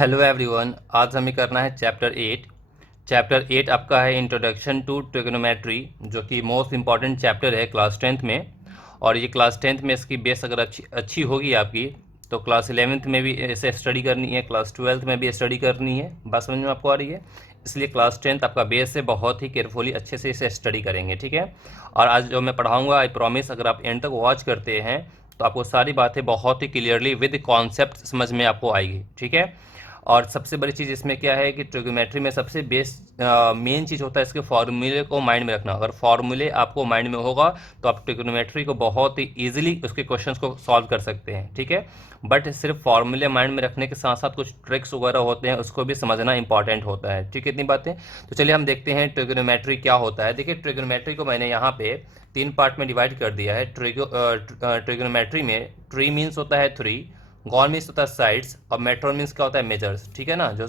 Hello everyone, आज हमें करना है चैप्टर 8 आपका है इंट्रोडक्शन टू ट्रिग्नोमेट्री, जो कि मोस्ट इंपॉर्टेंट चैप्टर है क्लास 10th में। और ये क्लास 10th में इसकी बेस अगर अच्छी होगी आपकी, तो क्लास 11th में भी इसे स्टडी करनी है, क्लास 12th में भी स्टडी करनी है। बात समझ में आपको आ रही है? इसलिए क्लास 10th आपका बेस है, बहुत ही केयरफुली अच्छे से इसे स्टडी करेंगे, ठीक है। और आज जो मैं पढ़ाऊँगा, आई प्रॉमिस, अगर आप एंड तक वॉच करते हैं तो आपको सारी बातें बहुत ही क्लियरली विद कॉन्सेप्ट समझ में आपको आएगी, ठीक है। और सबसे बड़ी चीज़ इसमें क्या है कि ट्रिग्नोमेट्री में सबसे बेस्ट मेन चीज़ होता है इसके फॉर्मूले को माइंड में रखना। अगर फॉर्मूले आपको माइंड में होगा तो आप ट्रिग्नोमेट्री को बहुत ही ईजिली उसके क्वेश्चंस को सॉल्व कर सकते हैं, ठीक है। बट सिर्फ फॉर्मूले माइंड में रखने के साथ साथ कुछ ट्रिक्स वगैरह होते हैं, उसको भी समझना इंपॉर्टेंट होता है, ठीक है। इतनी बातें तो चलिए हम देखते हैं ट्रिग्नोमेट्री क्या होता है। देखिए, ट्रिग्नोमेट्री को मैंने यहाँ पे 3 पार्ट में डिवाइड कर दिया है। ट्रिग्नोमेट्री में ट्री मीन्स होता है 3, गॉन मीन्स होता है साइड्स, और मेट्रोन मीन्स क्या होता है मेजर्स, ठीक है ना। जो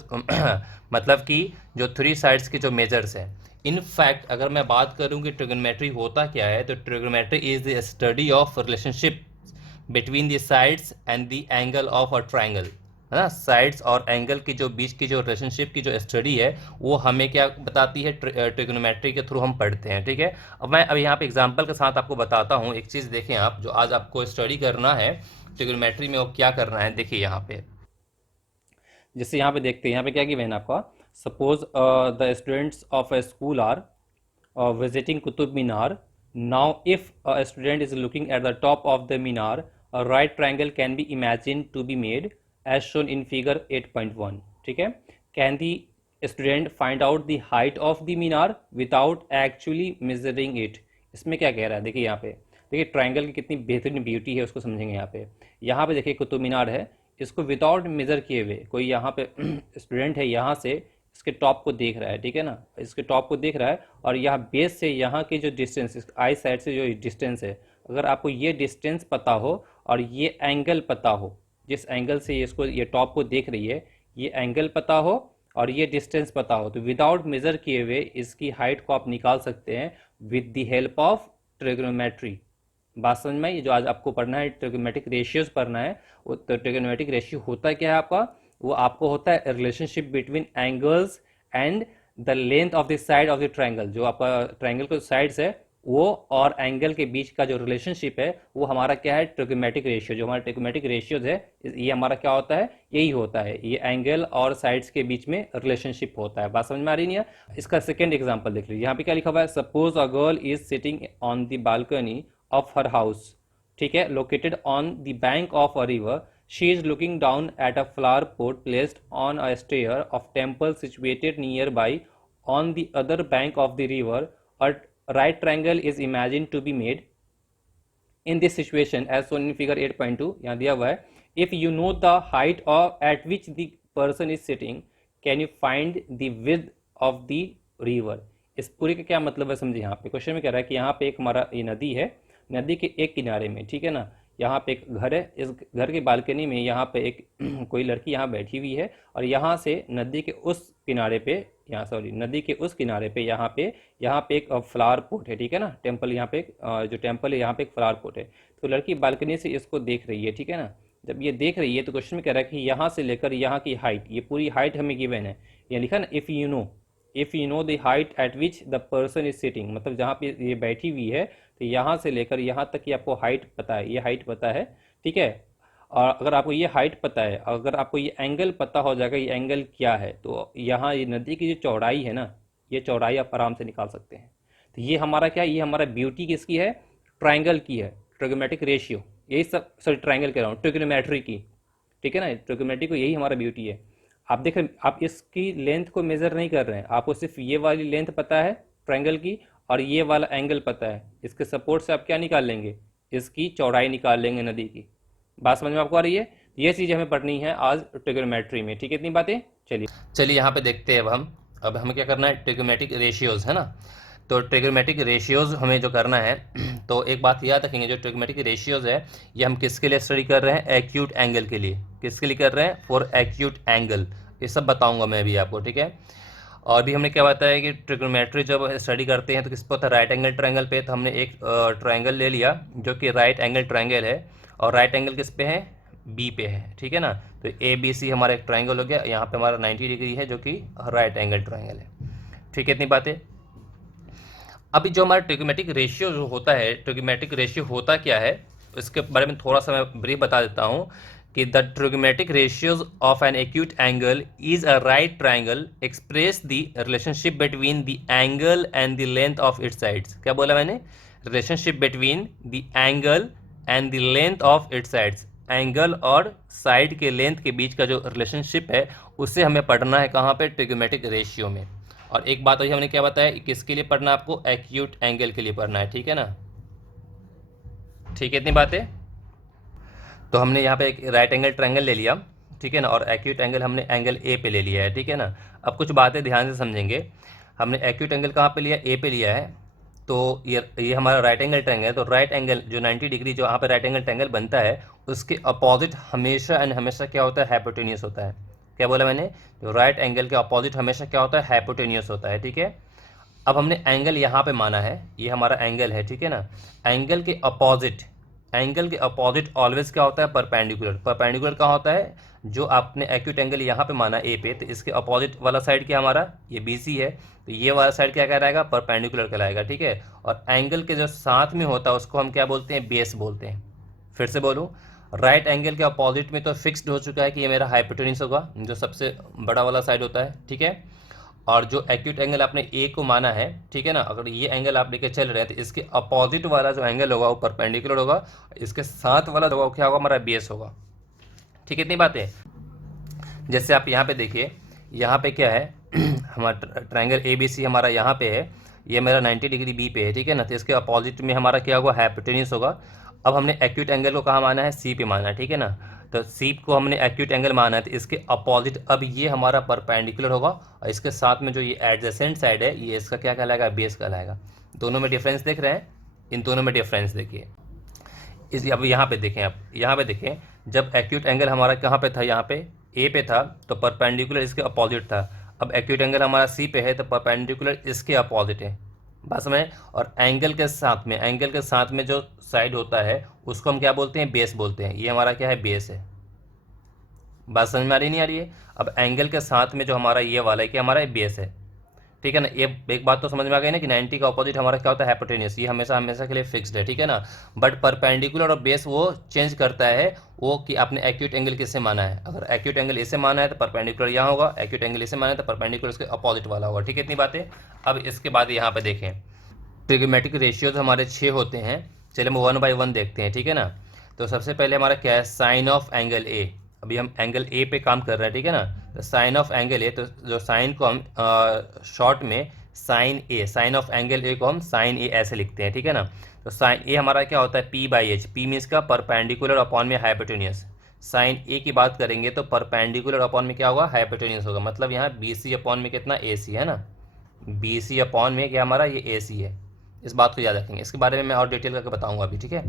मतलब कि जो 3 साइड्स के जो मेजर्स हैं। इन फैक्ट अगर मैं बात करूं कि ट्रिग्नोमेट्री होता क्या है, तो trigonometry is the study of relationship between the sides and the angle of a triangle, है ना। साइड्स और एंगल की जो बीच की जो रिलेशनशिप की जो स्टडी है, वो हमें क्या बताती है, ट्रिग्नोमेट्री के थ्रू हम पढ़ते हैं, ठीक है। अब मैं अब यहाँ पे एग्जांपल के साथ आपको बताता हूँ। एक चीज़ देखें आप, जो आज आपको स्टडी करना है ट्रिग्नोमेट्री में, वो क्या करना है, देखिए यहाँ पे। जैसे यहाँ पे देखते हैं, यहाँ पे क्या गिवन है आपका। Suppose the students of a school are visiting Qutub Minar. Now, if a student is looking at the top of the Minar, a right triangle can be imagined to be made as shown in figure 8.1. ठीक है? Can the student find out the height of the Minar without actually measuring it? इसमें क्या कह रहा है? देखिए यहाँ पे, देखिए ट्राइंगल की कितनी बेहतरीन ब्यूटी है, उसको समझेंगे यहाँ पे। यहाँ पे देखिए कुतुब मीनार है, इसको विदाउट मेजर किए हुए कोई यहाँ पे स्टूडेंट है, यहाँ से इसके टॉप को देख रहा है, ठीक है ना। इसके टॉप को देख रहा है, और यहाँ बेस से यहाँ की जो डिस्टेंस, आई साइड से जो डिस्टेंस है, अगर आपको ये डिस्टेंस पता हो और ये एंगल पता हो, जिस एंगल से इसको ये टॉप को देख रही है, ये एंगल पता हो और ये डिस्टेंस पता हो, तो विदाउट मेजर किए हुए इसकी हाइट को आप निकाल सकते हैं with the help of trigonometry. बात समझ में आई? जो आज आपको पढ़ना है, ट्रिग्नोमेट्रिक रेशियोज पढ़ना है। वो तो ट्रिग्नोमेट्रिक रेशियो होता क्या है आपका? वो आपको होता है relationship between angles and the length of the side of the triangle. जो आपका ट्राइंगल का साइड्स है वो और एंगल के बीच का जो रिलेशनशिप है, वो हमारा क्या है, ट्रिग्नोमेट्रिक रेशियो। जो हमारा ट्रिग्नोमेट्रिक रेशियोज है, ये हमारा क्या होता है, यही होता है, ये एंगल और साइड्स के बीच में रिलेशनशिप होता है। बात समझ में आ रही नहीं है? इसका सेकेंड एग्जाम्पल देख लीजिए, यहाँ पे क्या लिखा हुआ है। Suppose a girl is sitting on the balcony of her house, ठीक है, located on the bank of a river. She is looking down at a flower pot placed on a stair of temple situated nearby. On the other bank of the river, a right triangle is imagined to be made. In this situation, as shown in figure 8.2, यहाँ दिया हुआ है, if you know the height of at which the person is sitting, can you find the width of the river? इस पूरे का क्या मतलब है समझिए। यहाँ पे क्वेश्चन में कह रहा है कि यहाँ पे एक हमारा ये नदी है, नदी के एक किनारे में, ठीक है ना, यहाँ पे एक घर है, इस घर की बालकनी में यहाँ पे एक कोई लड़की यहाँ बैठी हुई है, और यहाँ से नदी के उस किनारे पे, यहाँ सॉरी नदी के उस किनारे पे यहाँ पे एक फ्लावर पोट है, ठीक है ना, टेम्पल, यहाँ पे जो टेम्पल है यहाँ पे एक फ्लावर पोट है। तो लड़की बालकनी से इसको देख रही है, ठीक है ना। जब ये देख रही है तो क्वेश्चन में कह रहा है कि यहाँ से लेकर यहाँ की हाइट, ये पूरी हाइट हमें गिवन है। ये लिखा ना, if you know the height eight which the person is sitting, मतलब जहाँ पे ये बैठी हुई है, तो यहाँ से लेकर यहाँ तक की आपको हाइट पता है, ये हाइट पता है, ठीक है। और अगर आपको ये हाइट पता है, अगर आपको ये एंगल पता हो जाएगा, ये एंगल क्या है, तो यहाँ ये नदी की जो चौड़ाई है ना, ये चौड़ाई आप आराम से निकाल सकते हैं। तो ये हमारा क्या है, ये हमारा ब्यूटी किसकी है, ट्राइंगल की है, ट्रिग्नोमेट्रिक रेशियो, यही सब, सॉरी ट्राइंगल कह रहा हूँ, ट्रिग्नोमेट्री की, ठीक है ना। ट्रिग्नोमेट्री को यही हमारा ब्यूटी है। आप देख रहे, आप इसकी लेंथ को मेजर नहीं कर रहे हैं, आपको सिर्फ ये वाली लेंथ पता है ट्राइंगल की, और ये वाला एंगल पता है। इसके सपोर्ट से आप क्या निकाल लेंगे, इसकी चौड़ाई निकाल लेंगे नदी की। बात समझ में आपको आ रही है? ये चीज़ हमें पढ़नी है आज ट्रिग्नोमेट्री में, ठीक है। इतनी बातें, चलिए यहाँ पे देखते हैं। अब हमें क्या करना है, ट्रिग्नोमेट्रिक रेशियोज, है ना। तो ट्रिग्नोमेट्रिक रेशियोज हमें जो करना है, तो एक बात याद रखेंगे, जो ट्रिग्नोमेट्रिक रेशियोज है, ये हम किसके लिए स्टडी कर रहे हैं, एक्यूट एंगल के लिए। किसके लिए कर रहे हैं, फॉर एक्यूट एंगल। ये सब बताऊंगा मैं भी आपको, ठीक है। और भी हमने क्या बताया कि ट्रिग्नोमेट्री जब स्टडी करते हैं तो किस पे होता है, राइट एंगल ट्रायंगल पे। तो हमने एक ट्रायंगल ले लिया जो कि राइट एंगल ट्रायंगल है, और राइट एंगल किस पे है, बी पे है, ठीक है ना। तो ए बी सी हमारा एक ट्राइंगल हो गया, यहाँ पे हमारा 90 डिग्री है जो कि राइट एंगल ट्राइंगल है, ठीक है। इतनी बातें। अभी जो हमारा ट्रिग्मेटिक रेशियो जो होता है, ट्रिग्मेटिक रेशियो होता क्या है इसके बारे में थोड़ा सा मैं ब्रीफ बता देता हूँ कि the trigonometric ratios of an acute angle is a right triangle express the relationship between the angle and the length of its sides. क्या बोला मैंने? Relationship between the angle and the length of its sides. Angle और side के length के बीच का जो relationship है उसे हमें पढ़ना है कहाँ पे? ट्रिग्मेटिक रेशियो में। और एक बात अभी हमने क्या बताया, किसके लिए पढ़ना है आपको? एक्यूट एंगल के लिए पढ़ना है, ठीक है ना। ठीक है, इतनी बातें। तो हमने यहाँ पे एक राइट एंगल ट्रायंगल ले लिया, ठीक है ना, और एक्यूट एंगल हमने एंगल ए पे ले लिया है, ठीक है ना। अब कुछ बातें ध्यान से समझेंगे। हमने एक्यूट एंगल कहाँ पे लिया? ए पे लिया है। तो ये हमारा राइट एंगल ट्रायंगल है। तो राइट एंगल जो 90 डिग्री जो यहाँ पे राइट एंगल ट्रायंगल बनता है उसके अपोजिट हमेशा एंड हमेशा क्या होता है? हाइपोटेन्यूस होता है। क्या बोला मैंने? तो राइट एंगल के अपोजिट हमेशा क्या होता है? हाइपोटेन्यूस होता है, ठीक है। अब हमने एंगल यहाँ पे माना है, ये हमारा एंगल है, ठीक है ना। एंगल के अपोजिट ऑलवेज क्या होता है? परपेंडिकुलर। परपेंडिकुलर कहाँ होता है? जो आपने एक्यूट एंगल यहाँ पे माना ए पे, तो इसके अपोजिट वाला साइड क्या हमारा? ये बी सी है, तो ये वाला साइड क्या कहलाएगा? परपेंडिकुलर कहलाएगा, ठीक है। और एंगल के जो साथ में होता है उसको हम क्या बोलते हैं? बेस बोलते हैं। फिर से बोलूँ, राइट एंगल के अपोजिट में तो फिक्स्ड हो चुका है कि ये मेरा हाइपोटेन्यूस होगा, जो सबसे बड़ा वाला साइड होता है, ठीक है। और जो एक्यूट एंगल आपने ए को माना है, ठीक है ना, अगर ये एंगल आप लेके चल रहे हैं तो इसके अपोजिट वाला जो एंगल होगा वो परपेंडिकुलर होगा, इसके साथ वाला जो होगा वो क्या होगा? हमारा बेस होगा, ठीक है। इतनी बातें। जैसे आप यहाँ पे देखिए, यहाँ पे क्या है हमारा ट्रायंगल ए बी सी हमारा यहाँ पे है, ये मेरा 90 डिग्री बी पे है, ठीक है ना। तो इसके अपोजिट में हमारा क्या होगा? हाइपोटेन्यूस होगा। अब हमने एक्यूट एंगल को कहाँ माना है? सी पे माना है, ठीक है ना। तो सी को हमने एक्यूट एंगल माना है, तो इसके अपोजिट अब ये हमारा परपेंडिकुलर होगा, और इसके साथ में जो ये एडजेसेंट साइड है ये इसका क्या कहलाएगा? बेस कहलाएगा। दोनों में डिफरेंस देख रहे हैं? इन दोनों में डिफरेंस देखिए। इस अब यहाँ पे देखें, आप यहाँ पे देखें, जब एक्यूट एंगल हमारा कहाँ पे था? यहाँ पे ए पे था, तो परपेंडिकुलर इसके अपोजिट था। अब एक्यूट एंगल हमारा सी पे है, तो परपेंडिकुलर इसके अपोजिट है, बस में। और एंगल के साथ में जो साइड होता है उसको हम क्या बोलते हैं? बेस बोलते हैं। ये हमारा क्या है? बेस है। बात समझ में आ रही नहीं आ रही है? अब एंगल के साथ में जो हमारा ये वाला है कि हमारा बेस है, ठीक है ना। ये एक बात तो समझ में आ गई ना कि 90 का अपोजिट हमारा क्या होता है? हाइपोटेन्यूस। ये हमेशा हमेशा के लिए फिक्स्ड है, ठीक है ना। बट परपेंडिकुलर और बेस वो चेंज करता है, वो कि आपने एक्यूट एंगल किससे माना है। अगर एक्यूट एंगल इसे माना है तो परपेंडिकुलर यहाँ होगा, एक्यूट एंगल इसे माना है तो परपेंडिकुलर इसके अपोजिट वाला होगा, ठीक है। इतनी बातें। अब इसके बाद यहाँ पे देखें, ट्रिग्मेटिक रेशियोज हमारे 6 होते हैं। चलिए हम 1 बाई 1 देखते हैं, ठीक है ना। तो सबसे पहले हमारा क्या है? Sine of angle A. अभी हम एंगल ए पे काम कर रहे हैं, ठीक है ना। तो साइन ऑफ एंगल ए, तो जो साइन को हम शॉर्ट में साइन ऑफ एंगल ए को हम साइन ए ऐसे लिखते हैं, ठीक है ना। तो साइन ए हमारा क्या होता है? P by H. P means का परपेंडिकुलर अपॉन में हाइपोटेन्यूस। साइन ए की बात करेंगे तो परपेंडिकुलर अपॉन में क्या होगा? हाइपोटेन्यूस होगा। मतलब यहाँ बी सी अपॉन में कितना? ए सी है ना। बी सी अपॉन में क्या हमारा? ये ए सी है। इस बात को याद रखेंगे, इसके बारे में मैं और डिटेल करके बताऊंगा अभी, ठीक है।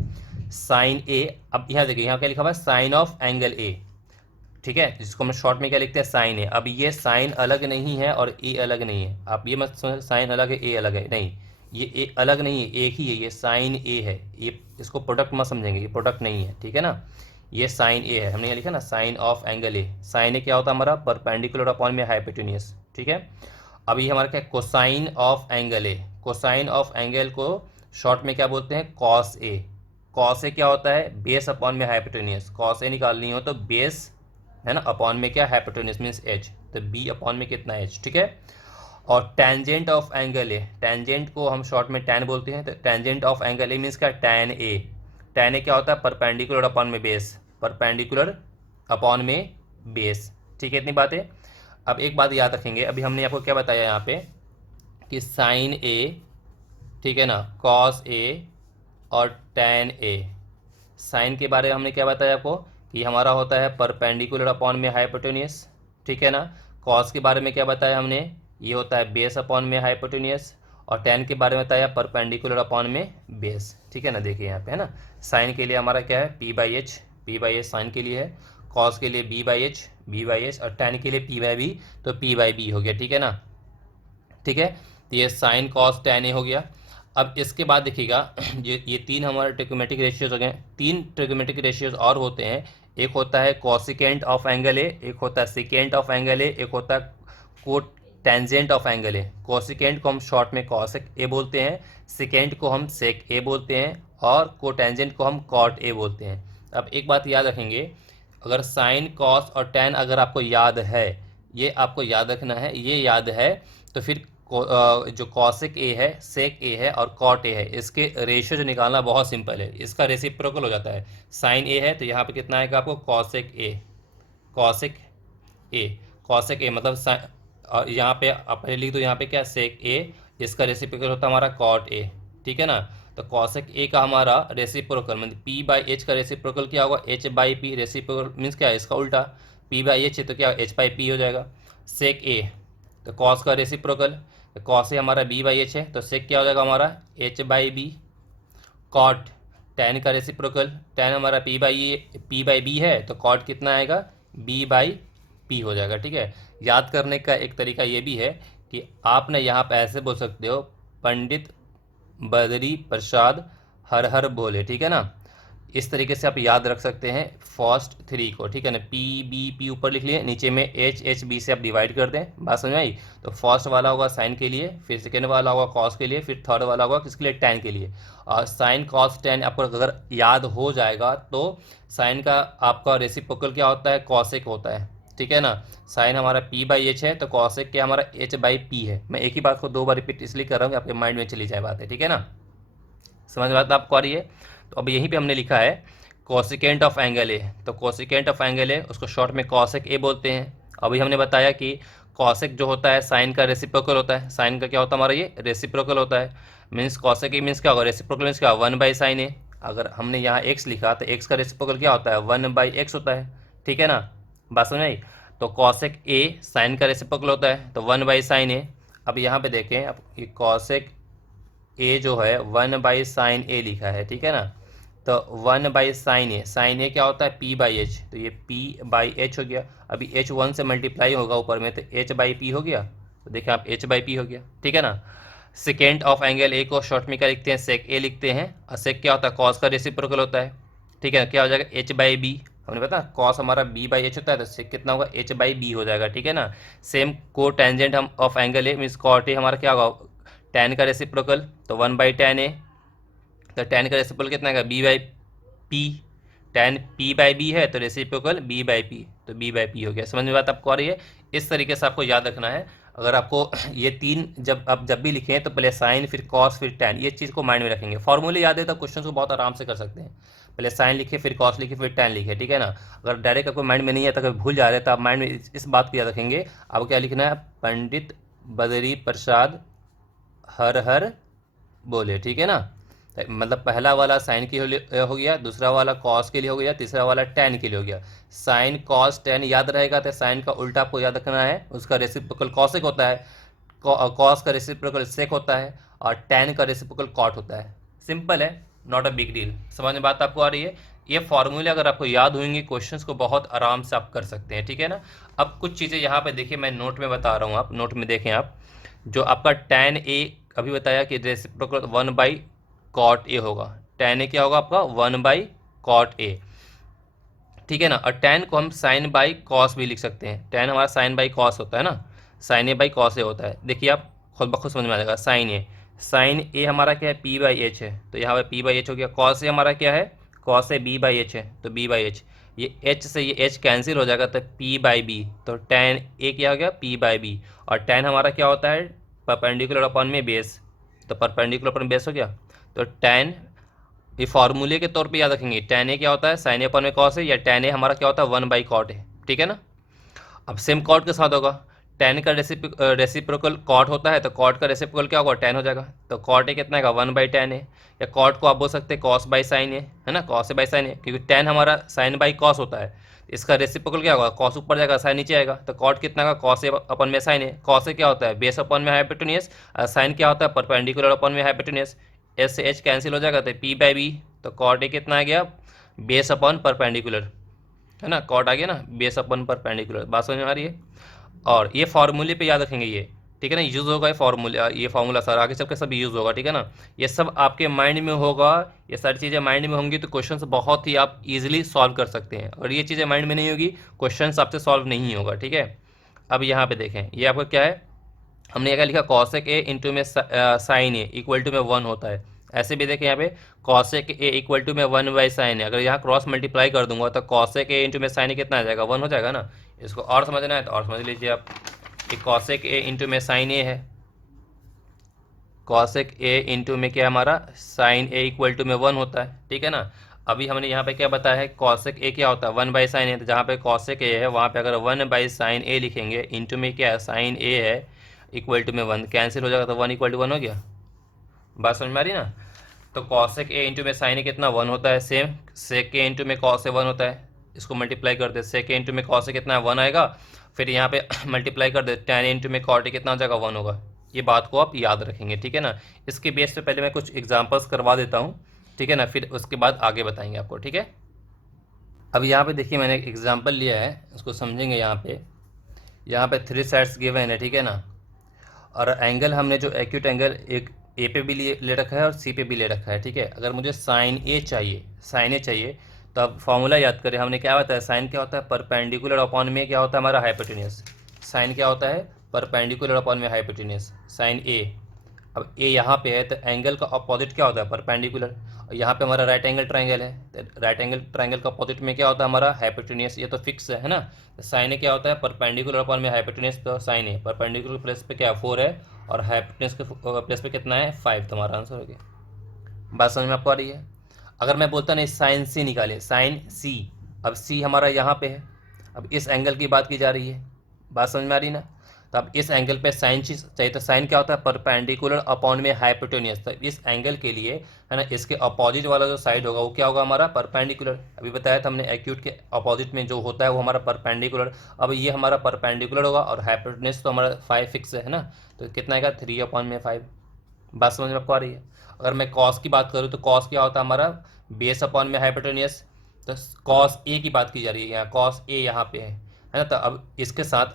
साइन ए, अब यहाँ देखिए, यहाँ क्या लिखा हुआ है? साइन ऑफ एंगल ए, ठीक है, जिसको हम शॉर्ट में क्या लिखते हैं? साइन ए। अब ये साइन अलग नहीं है और ए अलग नहीं है। आप ये मत समझ साइन अलग है ए अलग है, नहीं, ये ए अलग नहीं है, एक ही है, ये साइन ए है। ये इसको प्रोडक्ट मत समझेंगे, ये प्रोडक्ट नहीं है, ठीक है ना। ये साइन ए है, हमने यहाँ लिखा ना sine of angle A. Sine A क्या होता है हमारा? परपेंडिकुलर अपॉन में हाइपोटेन्यूस, ठीक है। अब ये हमारा क्या? Cosine of angle A. Cosine of angle को शॉर्ट में क्या बोलते हैं? Cos A. कॉस ए क्या होता है? बेस अपॉन में हाइपोटेन्यूस। कॉस ए निकालनी हो तो बेस है ना, अपॉन में क्या? हाइपोटेन्यूस मीन्स एच, तो बी अपॉन में कितना? एच, ठीक है। और tangent of angle A, tangent को हम शॉर्ट में टैन बोलते हैं, तो tangent of angle A means क्या? Tan A. टैन ए क्या होता है? परपेंडिकुलर अपॉन में बेस, परपेंडिकुलर अपॉन में बेस, ठीक है। इतनी बातें। अब एक बात याद रखेंगे, अभी हमने आपको क्या बताया यहाँ पे कि साइन ए, ठीक है ना, कॉस ए और टैन ए। साइन के बारे में हमने क्या बताया आपको कि हमारा होता है परपेंडिकुलर अपॉन में हाइपोटेन्यूस, ठीक है ना। कॉस के बारे में क्या बताया हमने? ये होता है बेस अपॉन में हाइपोटेन्यूस। और टैन के बारे में बताया परपेंडिकुलर अपॉन में बेस, ठीक है ना। देखिए यहाँ पे है ना, साइन के लिए हमारा क्या है? P by H. P by H sine के लिए है। कॉस के लिए B by H, B by H. और टैन के लिए पी बाई बी, तो पी बाई बी हो गया, ठीक है ना। ठीक है, तो ये साइन कॉस टैन ए हो गया। अब इसके बाद देखिएगा, ये तीन हमारे ट्रिग्मेटिक रेशियोज हो गए। तीन ट्रिग्मेटिक रेशियोज और होते हैं। एक होता है कोसिकेंट ऑफ एंगल ए, एक होता है सिकेंट ऑफ एंगल ए, एक होता है को tangent of angle A. Cosecant को हम शॉर्ट में कॉसेक ए बोलते हैं, सिकेंट को हम सेक ए बोलते हैं, और को टेंजेंट को हम कॉट ए बोलते हैं। अब एक बात याद रखेंगे, अगर साइन कॉस और टेन अगर आपको याद है, ये आपको याद रखना है, ये याद है, तो फिर जो कॉसेक ए है, सेक ए है और कॉट ए है, इसके रेशियो जो निकालना बहुत सिंपल है, इसका रेसिप्रोकल हो जाता है। साइन ए है तो यहाँ पे कितना आएगा आपको, कॉसेक ए, कॉसेक ए, कॉसेक ए मतलब और यहाँ पे आप पहले लिख दो, यहाँ पे क्या, सेक ए, इसका रेसिप्रोकल होता है हमारा कॉट ए, ठीक है ना। तो कॉसेक ए का हमारा रेसिप्रोकल मतलब पी बाई एच का रेसिप्रोकल क्या होगा, H by P. Reciprocal means क्या है, इसका उल्टा, पी बाई एच है तो क्या एच बाई पी हो जाएगा। सेक ए तो कॉस का रेसिप्रोकल, कॉस ए हमारा बी बाई एच है तो सेक क्या हो जाएगा हमारा, H by B. Cot tan का रेसिप्रोकल, टेन हमारा पी बाई बी है तो कॉट कितना आएगा, बी बाई पी हो जाएगा, ठीक है। याद करने का एक तरीका ये भी है कि आपने यहाँ पे ऐसे बोल सकते हो, पंडित बद्री प्रसाद हर हर बोले, ठीक है ना। इस तरीके से आप याद रख सकते हैं फर्स्ट थ्री को, ठीक है ना। पी बी पी ऊपर लिख लिए, नीचे में एच एच बी से आप डिवाइड कर दें, बात समझ आई। तो फर्स्ट वाला होगा साइन के लिए, फिर सेकेंड वाला होगा कॉस के लिए, फिर थर्ड वाला होगा किसके लिए, टेन के लिए। और साइन कॉस टेन आपको अगर याद हो जाएगा तो साइन का आपका रेसिप्रोकल क्या होता है, कॉसेक होता है, ठीक है ना। साइन हमारा पी बाई एच है तो कॉसेक क्या हमारा एच बाई पी है। मैं एक ही बात को दो बार रिपीट इसलिए कर रहा हूँ कि आपके माइंड में चली जाए बात है, ठीक है ना। समझ बात आपको आ रही है। तो अब यहीं पे हमने लिखा है कोसिकेंट ऑफ एंगल ए, तो कोसिकेंट ऑफ एंगल ए उसको शॉर्ट में कॉसेक ए बोलते हैं। अभी हमने बताया कि कॉसेक जो होता है साइन का रेसिप्रोकल होता है, साइन का क्या होता है हमारा, ये रेसिप्रोकल होता है। मीन्स कॉसेक ए मीन्स क्या होगा, रेसिप्रोकल मीन्स क्या, वन बाई साइन ए। अगर हमने यहाँ एक्स लिखा तो एक्स का रेसिप्रोकल क्या होता है, वन बाई एक्स होता है, ठीक है ना, बात समझ आई। तो कॉसेक ए साइन का रेसिप्रोकल होता है तो वन बाई साइन ए। अब यहाँ पे देखें, अब ये कॉसेक ए जो है वन बाई साइन ए लिखा है, ठीक है ना। तो वन बाई साइन ए क्या होता है, पी बाई एच, तो ये पी बाई एच हो गया। अभी एच वन से मल्टीप्लाई होगा ऊपर में तो एच बाई पी हो गया, तो देखिए आप एच बाई पी हो गया, ठीक है ना। सेकेंड ऑफ एंगल ए को शॉर्ट में क्या लिखते हैं, सेक ए लिखते हैं, और सेक क्या होता है, कॉस का रेसिप्रोकल होता है, ठीक है। क्या हो जाएगा, एच बाई बी, हमने पता कॉस हमारा बी बाई एच होता है तो सेक कितना होगा, एच बाई बी हो जाएगा, ठीक है ना। सेम को टेंजेंट हम of angle A means cot A हमारा क्या होगा, टेन का रेसिप्रोकल तो वन बाई टेन ए, तो टेन का रेसिप्रोकल कितना है, B by P. Tan P by B है तो रेसिप्रोकल बी बाई पी, तो बी बाई पी हो गया। समझ में बात आपको आ रही है। इस तरीके से आपको याद रखना है। अगर आपको ये तीन जब भी लिखें तो पहले साइन फिर कॉस फिर टेन, ये चीज़ को माइंड में रखेंगे। फॉर्मूले याद है तो क्वेश्चन को बहुत आराम से कर सकते हैं। पहले साइन लिखे फिर कॉस लिखे फिर टेन लिखे, ठीक है ना। अगर डायरेक्ट आपको माइंड में नहीं आता, कभी भूल जा रहे हैं तो आप माइंड में इस बात को याद रखेंगे। आपको क्या लिखना है, पंडित बद्री प्रसाद हर हर बोले, ठीक है ना। मतलब पहला वाला साइन के लिए हो गया, दूसरा वाला कॉस के लिए हो गया, तीसरा वाला टेन के लिए हो गया। साइन कॉस टेन याद रहेगा तो साइन का उल्टा आपको याद रखना है, उसका रेसिप्रोकल कॉसेक होता है, कॉस का रेसिप्रोकल सेक होता है, और टेन का रेसिप्रोकल कॉट होता है। सिंपल है, नॉट अ बिग डील। समझ में बात आपको आ रही है। ये फॉर्मूले अगर आपको याद होंगे क्वेश्चंस को बहुत आराम से आप कर सकते हैं, ठीक है ना। अब कुछ चीज़ें यहाँ पे देखिए, मैं नोट में बता रहा हूँ, आप नोट में देखें। आप जो आपका टेन ए अभी बताया कि reciprocal one by cot A होगा, टेन ए क्या होगा आपका, वन बाई कॉट ए, ठीक है ना। और टेन को हम साइन बाई कॉस भी लिख सकते हैं, टेन हमारा साइन बाई कॉस होता है ना, sign A by cos A होता है। देखिए आप खुद ब खुद समझ में आ जाएगा। साइन ए हमारा क्या है, पी बाई एच है, तो यहाँ पे पी बाई एच हो गया। कॉस ए हमारा क्या है, cos A B by H है, तो बी बाई एच, ये एच से ये एच कैंसिल हो जाएगा तो पी बाई बी, तो टेन ए क्या हो गया, पी बाई बी। और टेन हमारा क्या होता है, परपेंडिकुलर अपन में बेस, तो परपेंडिकुलर अपन बेस हो गया। तो टेन ये फार्मूले के तौर पे याद रखेंगे, टेन ए क्या होता है, साइन ए अपन में कॉस है, या टेन ए हमारा क्या होता है, वन बाई कॉट है, ठीक है ना। अब सेम कॉट के साथ होगा, टेन का रेसिप्रोकल कॉट होता है तो कॉट का रेसिप्रोकल क्या होगा, टेन हो जाएगा। तो कॉट ए कितना है, वन बाई टेन है, या कॉट को आप बोल सकते हैं कॉस बाई साइन है ना, कॉस बाई साइन है, क्योंकि टेन हमारा साइन बाई कॉस होता है। इसका रेसिप्रोकल क्या होगा, कॉस ऊपर जाएगा साइन नीचे आएगा, तो कॉट कितना का, कॉस ए अपन में साइन है। कॉस ए क्या होता है, बेस अपन में हाइपोटेन्यूज, साइन क्या होता है, परपेंडिकुलर अपन में हाइपोटेन्यूज। एस से एच कैंसिल हो जाएगा तो पी बाई बी, तो कॉट ए कितना आ गया, बेस अपन परपेंडिकुलर, है ना, कॉट आ गया ना, बेस अपन परपेंडिकुलर। बात समझ में आ रही है। और ये फार्मूले पे याद रखेंगे ये, ठीक है ना, यूज़ होगा ये फार्मूला सर आगे चल के सब यूज़ होगा, ठीक है ना। ये सब आपके माइंड में होगा, ये सारी चीज़ें माइंड में होंगी तो क्वेश्चन बहुत ही आप इजीली सॉल्व कर सकते हैं। और ये चीज़ें माइंड में नहीं होगी, क्वेश्चन आपसे सॉल्व नहीं होगा, ठीक है। अब यहाँ पे देखें, ये आपका क्या है, हमने क्या लिखा, कॉसेक ए इंटू में साइन ए इक्वल टू में 1 होता है। ऐसे भी देखें यहाँ पे कॉसेक ए इक्वल टू में 1 बाई साइन ए, अगर यहाँ क्रॉस मल्टीप्लाई कर दूंगा तो कॉसेक ए इंटू में साइन ए कितना आ जाएगा, 1 हो जाएगा ना। इसको और समझना है तो और समझ लीजिए आप, कि कॉसेक ए इंटू में साइन ए है, कॉसेक ए इंटू में क्या हमारा साइन ए इक्वल टू में 1 होता है, ठीक है ना। अभी हमने यहाँ पे क्या बताया है, कॉसेक ए क्या होता है 1 बाई साइन ए, तो जहाँ पे कॉसेक ए है वहाँ पे अगर 1 बाई साइन ए लिखेंगे, इंटू में क्या है साइन ए है इक्वल टू में 1, कैंसिल हो जाएगा तो 1 इक्वल टू 1 हो गया। बात समझ में आ रही ना। तो कॉसेक ए इंटू में साइन ए कितना 1 होता है, सेम सेक ए इंटू में कॉस ए 1 होता है, इसको मल्टीप्लाई कर दे, सेक ए इंटू में कॉस ए कितना है 1 आएगा, फिर यहाँ पे मल्टीप्लाई कर दे टेन इंटू में कॉट ए कितना हो जाएगा 1 होगा। ये बात को आप याद रखेंगे, ठीक है ना। इसके बेस पे पहले मैं कुछ एग्जांपल्स करवा देता हूँ, ठीक है ना, फिर उसके बाद आगे बताएंगे आपको, ठीक है। अब यहाँ पे देखिए मैंने एक एग्जांपल लिया है, उसको समझेंगे। यहाँ पे 3 साइड्स गिवन है, ठीक है ना। और एंगल हमने जो एक्यूट एंगल एक ए पे भी ले रखा है और सी पे भी ले रखा है, ठीक है। अगर मुझे साइन ए चाहिए तो अब फॉर्मूला याद करें, हमने क्या बताया, साइन क्या होता है परपेंडिकुलर अपॉन में क्या होता है हमारा हाइपोटेन्यूस। साइन क्या होता है परपेंडिकुलर अपॉन में हाइपोटेन्यूस, साइन ए। अब ए यहाँ पे है तो एंगल का अपोजिट क्या होता है परपेंडिकुलर, और यहाँ पे हमारा राइट एंगल ट्राइंगल है, तो राइट एंगल ट्राइंगल का अपोजिट में क्या होता है हमारा हाइपोटेन्यूस, ये तो फिक्स है ना। तो साइन ए क्या होता है परपेंडिकुलर अपॉन में हाइपोटेन्यूस, तो साइन ए परपेंडिकुलर प्लेस पे क्या 4 है और हाइपोटेन्यूस के प्लेस पे कितना है 5, तो हमारा आंसर हो गया। बात समझ में आपको आ रही है। अगर मैं बोलता नहीं साइन सी निकाले, साइन सी, अब सी हमारा यहाँ पे है, अब इस एंगल की बात की जा रही है, बात समझ में आ रही ना। तो अब इस एंगल पे साइन चाहिए, तो साइन क्या होता है परपेंडिकुलर अपॉन में हाइपोटेन्यूस, तो इस एंगल के लिए है ना इसके अपोजिट वाला जो साइड होगा वो क्या होगा हमारा परपेंडिकुलर। अभी बताया था हमने एक्यूट के अपोजिट में जो होता है वो हमारा परपेंडिकुलर, अब ये हमारा परपेंडिकुलर होगा और हाइपोटेन्यूस तो हमारा 5 फिक्स है ना, तो कितना आएगा 3 अपॉन में 5। बात समझ में आपको आ रही है। अगर मैं कॉस की बात करूँ तो कॉस क्या होता है हमारा बेस अपॉन में हाइपोटेन्यूस, तो कॉस ए की बात की जा रही है, यहाँ कॉस ए यहाँ पे है ना। तो अब इसके साथ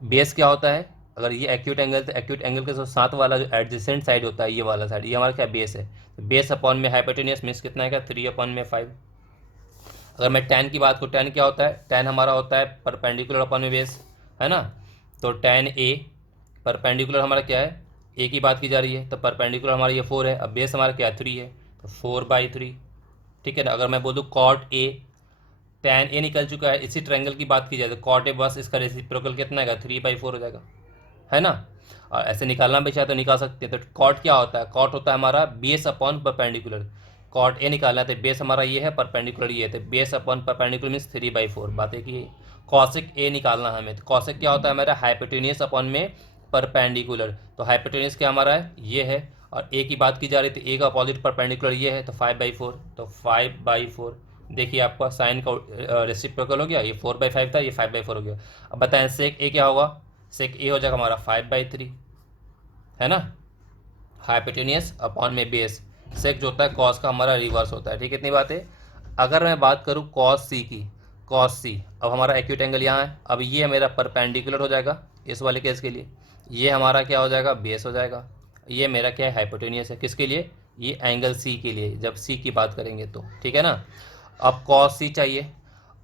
बेस क्या होता है, अगर ये एक्यूट एंगल तो एक्यूट एंगल के साथ वाला जो एडजेसेंट साइड होता है ये वाला साइड, ये हमारा क्या बेस है, तो बेस अपॉन में हाइपोटेन्यूस मीन्स कितना है 3 अपॉन में 5। अगर मैं टैन की बात करूँ, टैन क्या होता है, टैन हमारा होता है परपेंडिकुलर अपॉन में बेस, है ना। तो टैन ए परपेंडिकुलर हमारा क्या है, ए की बात की जा रही है, तो परपेंडिकुलर हमारा ये 4 है, अब बेस हमारा क्या 3 है, तो 4/3, ठीक है ना। अगर मैं बोलूँ कॉट ए, टैन ए निकल चुका है, इसी ट्रायंगल की बात की जाए तो कॉट ए बस इसका रेसिप्रोकल कितना है 3/4 हो जाएगा, है ना। और ऐसे निकालना भी चाहे तो निकाल सकते हैं। तो कॉट क्या होता है, कॉट होता है हमारा base upon perpendicular, cot A निकालना है तो बेस हमारा ये है परपेंडिकुलर ये है, तो बेस अपॉन परपेंडिकुलर मीन्स 3/4, बात है कि कॉसेक ए निकालना है हमें, तो कॉसेक क्या होता है हमारा हाइपोटेन्यूस अपॉन में परपेंडिकुलर, तो हाइपोटेन्यूस क्या हमारा है ये है, और ए की बात की जा रही थी, ए का अपोजिट परपेंडिकुलर ये है, तो 5/4, तो 5/4। देखिए आपका साइन का रेसिप्रोकल हो गया, ये 4/5 था, ये 5/4 हो गया। अब बताएं सेक ए क्या होगा, सेक ए हो जाएगा हमारा 5/3, है ना, हाइपोटेन्यूस अपॉन में बेस। सेक जो होता है कॉस का हमारा रिवर्स होता है, ठीक है, इतनी बात है। अगर मैं बात करूँ कॉस सी की, कॉस सी, अब हमारा एक्यूट एंगल यहाँ है, अब ये मेरा परपेंडिकुलर हो जाएगा इस वाले केस के लिए, ये हमारा क्या हो जाएगा बेस हो जाएगा, ये मेरा क्या है हाइपोटेन्यूस है, किसके लिए, ये एंगल सी के लिए, जब सी की बात करेंगे तो, ठीक है ना। अब कॉस सी चाहिए,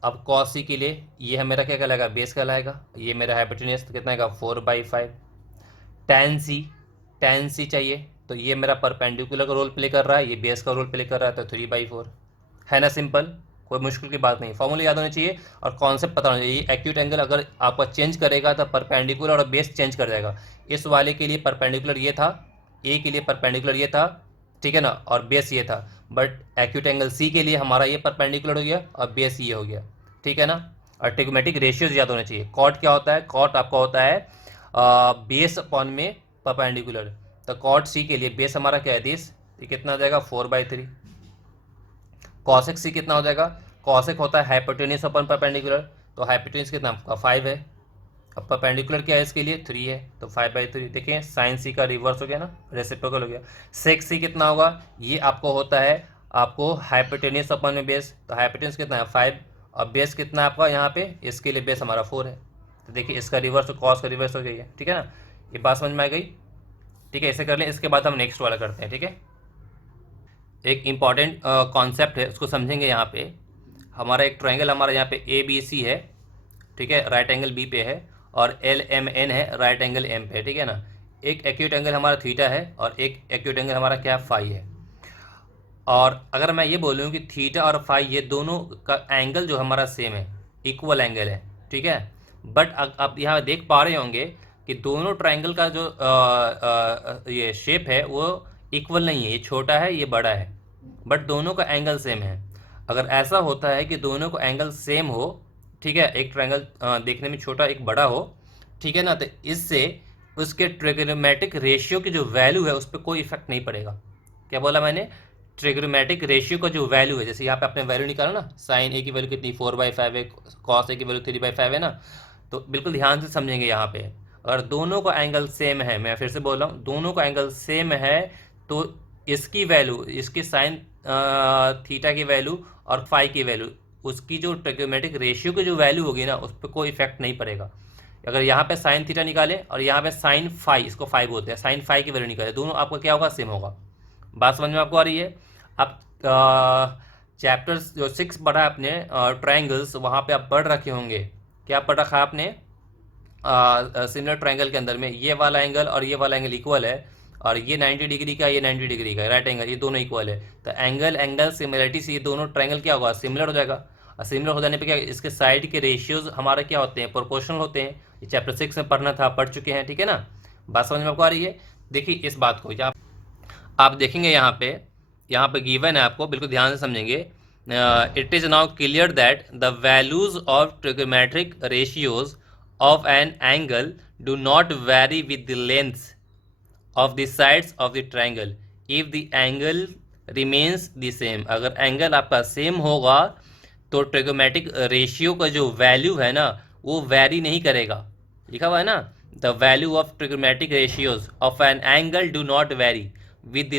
अब कॉस सी के लिए ये है मेरा क्या कहलाएगा बेस कहलाएगा, ये मेरा हाइपोटेन्यूस तो कितना आएगा 4/5। टैन सी चाहिए तो ये मेरा परपेंडिकुलर का रोल प्ले कर रहा है, ये बेस का रोल प्ले कर रहा है, तो 3/4, है ना, सिंपल, कोई मुश्किल की बात नहीं। फॉर्मूला याद होनी चाहिए और कॉन्सेप्ट पता होना चाहिए। एक्यूट एंगल अगर आपका चेंज करेगा तो परपेंडिकुलर और बेस चेंज कर जाएगा। इस वाले के लिए परपेंडिकुलर ये था, ए के लिए परपेंडिकुलर ये था, ठीक है ना, और बेस ये था, बट एक्यूट एंगल सी के लिए हमारा ये परपेंडिकुलर हो गया और बेस ये हो गया, ठीक है ना। और ट्रिग्मेटिक रेशियोज याद होने चाहिए। कॉट क्या होता है, कॉट आपका होता है बेस अपॉन में परपेंडिकुलर, तो कॉट सी के लिए बेस हमारा क्या है 10, ये कितना हो जाएगा 4/3। कॉसेक सी कितना हो जाएगा, कॉसेक होता है हाइपोटेन्यूस अपॉन परपेंडिकुलर, तो हाइपोटेन्यूस कितना आपका 5 है, अब परपेंडिकुलर क्या है इसके लिए 3 है, तो 5/3। देखें साइन सी का रिवर्स हो गया ना, रेसिप्रोकल हो गया। सेक सी कितना होगा, ये आपको होता है आपको हाइपोटेन्यूस अपॉन में बेस, तो हाइपोटेन्यूस कितना है 5 और बेस कितना है आपका यहाँ पे, इसके लिए बेस हमारा 4 है, तो देखिए इसका रिवर्स तो कॉस का रिवर्स हो गया, ठीक है ना। ये बात समझ में आ गई? ठीक है, ऐसे कर लें। इसके बाद हम नेक्स्ट वाला करते हैं। ठीक है, एक इम्पॉर्टेंट कॉन्सेप्ट है, उसको समझेंगे। यहाँ पे हमारा एक ट्रायंगल हमारा यहाँ पे ए बी सी है, ठीक है, राइट एंगल बी पे है, और एल एम एन है, राइट एंगल एम पे है, ठीक है ना। एक एक्यूट एंगल हमारा थीटा है और एक एक्यूट एंगल हमारा क्या फाई है। और अगर मैं ये बोलूँ कि थीटा और फाई ये दोनों का एंगल जो हमारा सेम है, इक्वल एंगल है, ठीक है, बट आप यहाँ देख पा रहे होंगे कि दोनों ट्रायंगल का जो ये शेप है वो इक्वल नहीं है, ये छोटा है ये बड़ा है, बट दोनों का एंगल सेम है। अगर ऐसा होता है कि दोनों का एंगल सेम हो, ठीक है, एक ट्रायंगल देखने में छोटा एक बड़ा हो, ठीक है ना, तो इससे उसके ट्रिग्नोमेट्रिक रेशियो की जो वैल्यू है उस पर कोई इफेक्ट नहीं पड़ेगा। क्या बोला मैंने? ट्रिग्नोमेट्रिक रेशियो का जो वैल्यू है, जैसे यहाँ पे आपने वैल्यू निकाला ना, साइन ए की वैल्यू कितनी 4/5 है, कॉस ए की वैल्यू 3/5 है ना, तो बिल्कुल ध्यान से समझेंगे यहाँ पे। अगर दोनों का एंगल सेम है, मैं फिर से बोल रहा हूँ, दोनों का एंगल सेम है, तो इसकी वैल्यू, इसकी साइन थीटा की वैल्यू और फाई की वैल्यू, उसकी जो ट्रिग्नोमेट्रिक रेशियो की जो वैल्यू होगी ना, उस पर कोई इफेक्ट नहीं पड़ेगा। अगर यहाँ पे साइन थीटा निकाले और यहाँ पे साइन फाई, इसको फाई बोलते हैं, साइन फाई की वैल्यू निकाले, दोनों आपका क्या होगा? सेम होगा। बात समझ में आपको आ रही है? अब चैप्टर जो 6 पढ़ा है आपने ट्रायंगल्स, वहाँ पे आप पढ़ रखे होंगे। क्या पढ़ रखा है आपने? सिमिलर ट्रायंगल के अंदर में ये वाला एंगल और ये वाला एंगल इक्वल है, और ये 90 डिग्री का, ये 90 डिग्री का, राइट एंगल, ये दोनों इक्वल है। तो एंगल एंगल सिमिलरिटी से ये दोनों ट्रायंगल क्या होगा? सिमिलर हो जाएगा। और सिमिलर हो जाने पे क्या, इसके साइड के रेशियोज हमारे क्या होते हैं? प्रोपोर्शनल होते हैं। ये चैप्टर 6 में पढ़ना था, पढ़ चुके हैं, ठीक है ना। बात समझ में आपको आ रही है? देखिए इस बात को यहाँ आप देखेंगे, यहाँ पे गिवन है, आपको बिल्कुल ध्यान से समझेंगे। It is now clear that the values of trigonometric ratios of an angle do not vary with the length of the sides of the triangle if the angle remains the same। अगर angle आपका same होगा तो trigonometric ratio का जो value है ना, वो vary नहीं करेगा। लिखा हुआ है ना, the value of trigonometric ratios of an angle do not vary with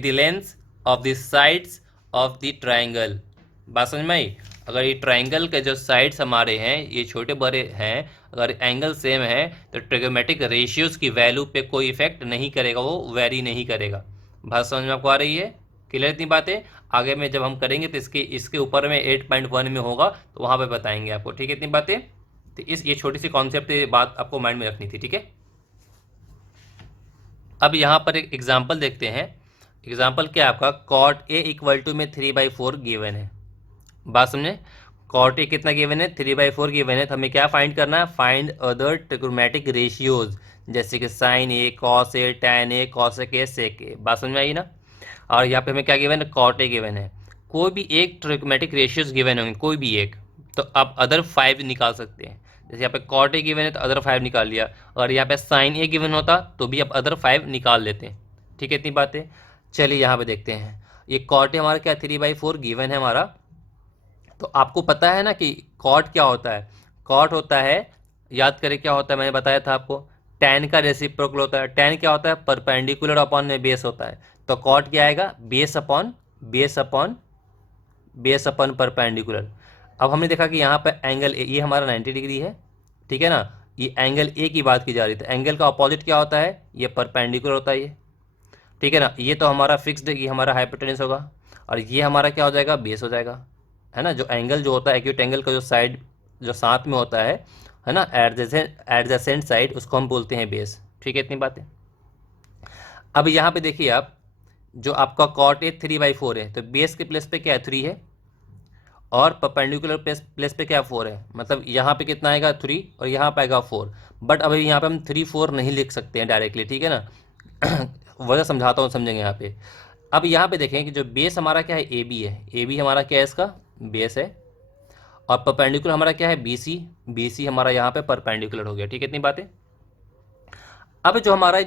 the length of the sides of the triangle। बात समझ में आई? अगर ये ट्रायंगल के जो साइड्स हमारे हैं ये छोटे बड़े हैं, अगर एंगल सेम है तो ट्रिग्नोमेट्रिक रेशियोज की वैल्यू पे कोई इफेक्ट नहीं करेगा, वो वेरी नहीं करेगा। बात समझ में आपको आ रही है? क्लियर इतनी बातें? आगे में जब हम करेंगे तो इसके ऊपर में 8.1 में होगा, तो वहाँ पे बताएंगे आपको, ठीक है, इतनी बातें। तो ये छोटी सी कॉन्सेप्ट बात आपको माइंड में रखनी थी, ठीक है। अब यहाँ पर एक एग्जाम्पल देखते हैं। एग्जाम्पल क्या आपका? कॉट ए इक्वल टू में 3/4 गिवन है। बात समझे? कॉट ए कितना गिवन है? 3/4 गिवन है। तो हमें क्या फाइंड करना है? फाइंड अदर ट्रिग्नोमेट्रिक रेशियोज, जैसे कि sine A, cos A, tan A, cosec A, sec A. बात समझ में आई ना? और यहाँ पे हमें क्या गिवन है? कॉट ए गिवन है। कोई भी एक ट्रिग्नोमेट्रिक रेशियोज गिवन होंगे, कोई भी एक, तो आप अदर 5 निकाल सकते हैं। जैसे यहाँ पे कॉट ए गिवन है तो अदर 5 निकाल लिया, और यहाँ पे साइन ए गिवन होता तो भी आप अदर 5 निकाल लेते हैं, ठीक है, इतनी बातें। चलिए यहाँ पे देखते हैं। ये कॉट ए हमारा क्या 3/4 गिवन है हमारा। तो आपको पता है ना कि कॉट क्या होता है? कॉट होता है, याद करें क्या होता है, मैंने बताया था आपको, टैन का रेसिप्रोकल होता है। टैन क्या होता है? परपेंडिकुलर अपॉन में बेस होता है। तो कॉट क्या आएगा? Base upon base upon base upon perpendicular. अब हमने देखा कि यहाँ पर एंगल ए, ये हमारा 90 डिग्री है, ठीक है ना। ये एंगल ए की बात की जा रही थी। एंगल का अपोजिट क्या होता है? ये परपेंडिकुलर होता है, ये, ठीक है ना। ये तो हमारा फिक्स्ड है, ये हमारा हाइपोटेनस होगा, और ये हमारा क्या हो जाएगा? बेस हो जाएगा, है ना। जो एंगल जो होता है, एक्यूट एंगल का जो साइड जो साथ में होता है ना, एडजेसेंट साइड, उसको हम बोलते हैं बेस, ठीक है, इतनी बातें। अब यहाँ पे देखिए आप, जो आपका कॉट ए 3/4 है, तो बेस के प्लेस पे क्या है? 3 है, और परपेंडिकुलर प्लेस पे क्या 4 है। मतलब यहाँ पे कितना आएगा? 3, और यहाँ पे आएगा 4। बट अभी यहाँ पे हम 3, 4 नहीं लिख सकते हैं डायरेक्टली, ठीक है ना। वजह समझाता हूँ, समझेंगे यहाँ पे। अब यहाँ पे देखें कि जो बेस हमारा क्या है? ए बी है। ए बी हमारा क्या है? इसका बेस है। और परपेंडिकुलर हमारा क्या है? B C. बी सी हमारा यहाँ पे परपेंडिकुलर हो गया, ठीक है, इतनी बातें। अब जो हमारा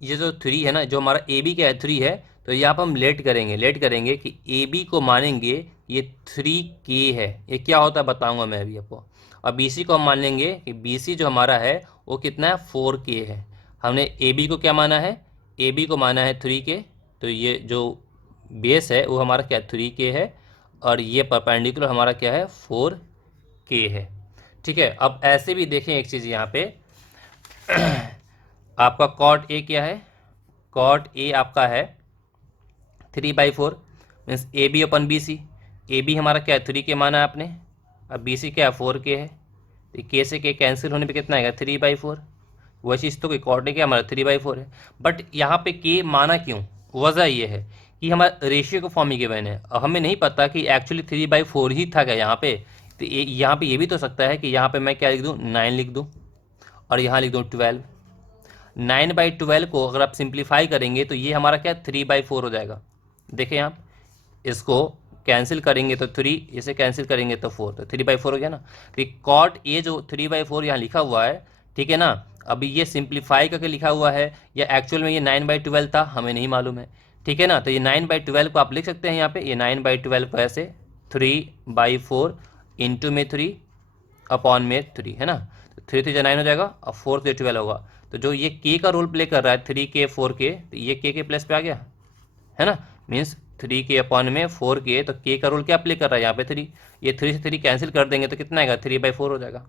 ये जो 3 है ना, जो हमारा ए बी क्या है? 3 है। तो यहाँ पर हम लेट करेंगे कि ए बी को मानेंगे ये 3K है। ये क्या होता है बताऊंगा मैं अभी आपको। और बी सी को हम मान लेंगे कि बी सी जो हमारा है वो कितना है? 4K है। हमने ए बी को क्या माना है? ए बी को माना है 3K। तो ये जो बेस है वो हमारा क्या? 3K है, और ये परपेंडिकुलर हमारा क्या है? 4K है, ठीक है। अब ऐसे भी देखें एक चीज़ यहाँ पे, आपका कॉट ए क्या है, कॉट ए आपका है 3/4 means A B upon B C. A B हमारा क्या है 3 के माना है आपने, अब बी सी क्या है 4 के है, तो के से के कैंसिल होने पे कितना आएगा 3/4। वही चीज़ तो कॉट ए क्या हमारा 3/4 है, बट यहाँ पे के माना क्यों, वजह ये है कि हमारा रेशियो का फॉर्म ही गिवन है, अब हमें नहीं पता कि एक्चुअली 3/4 ही था क्या यहाँ पे। तो यहाँ पे ये भी तो सकता है कि यहाँ पे मैं क्या लिख दूँ 9 लिख दूँ और यहाँ लिख दूँ 12। 9/12 को अगर आप सिंप्लीफाई करेंगे तो ये हमारा क्या 3/4 हो जाएगा। देखें आप इसको कैंसिल करेंगे तो 3, इसे कैंसिल करेंगे तो 4, तो 3/4 हो गया ना। तो कॉट ए जो 3/4 यहाँ लिखा हुआ है, ठीक है ना, अभी ये सिंप्लीफाई करके लिखा हुआ है या एक्चुअल में ये 9/12 था हमें नहीं मालूम है, ठीक है ना। तो ये 9/12 को आप लिख सकते हैं यहाँ पे, ये 9/12 को ऐसे 3/4 इंटू में 3 अपॉन में 3 है ना, तो 3 3 9 हो जाएगा और 4 से 12 होगा। तो जो ये के का रोल प्ले कर रहा है 3k 4k, तो ये के प्लस पे आ गया है ना, मीन्स 3k अपॉन में 4k, तो के का रोल क्या प्ले कर रहा है यहाँ पे 3, ये 3 से 3 कैंसिल कर देंगे तो कितना आएगा 3/4 हो जाएगा।